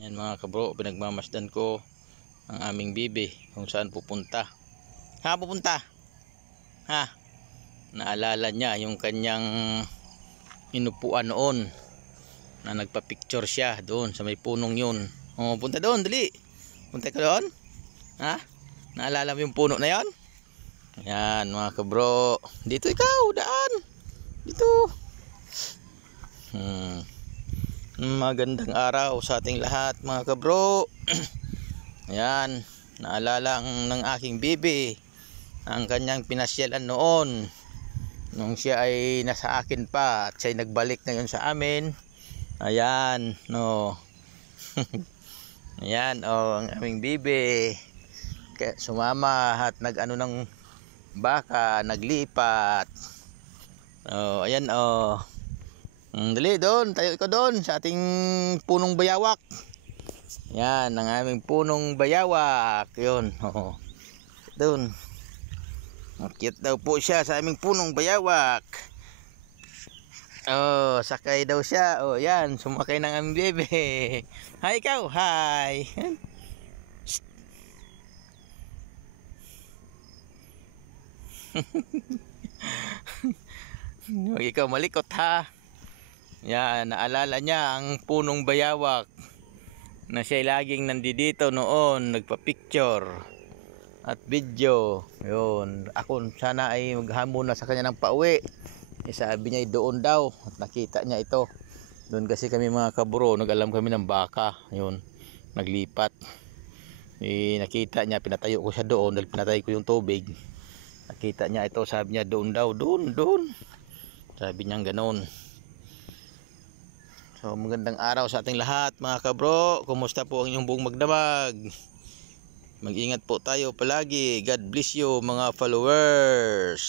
Yan mga kabro, pinagmamasdan ko ang aming bibi kung saan pupunta. Ha, pupunta? Ha? Naalala niya yung kanyang inupuan noon na nagpa-picture siya doon sa may punong yun. Oh, punta doon, dali. Punta ka doon? Ha? Naalala mo yung puno na yon? Yan mga kabro. Dito ikaw, daan. Dito. Magandang araw sa ating lahat mga kabro. Ayan, naalala ng aking bibi ang kanyang pinasyalan noon nung siya ay nasa akin pa at siya ay nagbalik ngayon sa amin. Ayan, no. Ayan, oh, ang aming bibi sumama at nag-ano ng baka, naglipat. Oh, ayan, oh. Dali doon, tayo ko doon sa ating punong bayawak. Yan, ang aming punong bayawak. Yun, oh. Doon. Cute daw po siya sa aming punong bayawak. Oh, sakay daw siya. Oh, yan, sumakay ng aming bebe. Hi ikaw, hi. Ikaw malikot ha. Yan, naalala niya ang punong bayawak na siya laging nandito noon, nagpa-picture at video. Yun, ako sana ay maghamon na sa kanya ng pauwi. Sabi niya doon daw at nakita niya ito. Doon kasi kami mga kabro, nag-alam kami ng baka. Yun, naglipat. Nakita niya, pinatayo ko siya doon dahil pinatay ko yung tubig. Nakita niya ito, sabi niya doon daw, doon. Sabi niya ganoon. So magandang araw sa ating lahat mga kabro. Kumusta po ang inyong buong magdamag? Mag-ingat po tayo palagi. God bless you mga followers.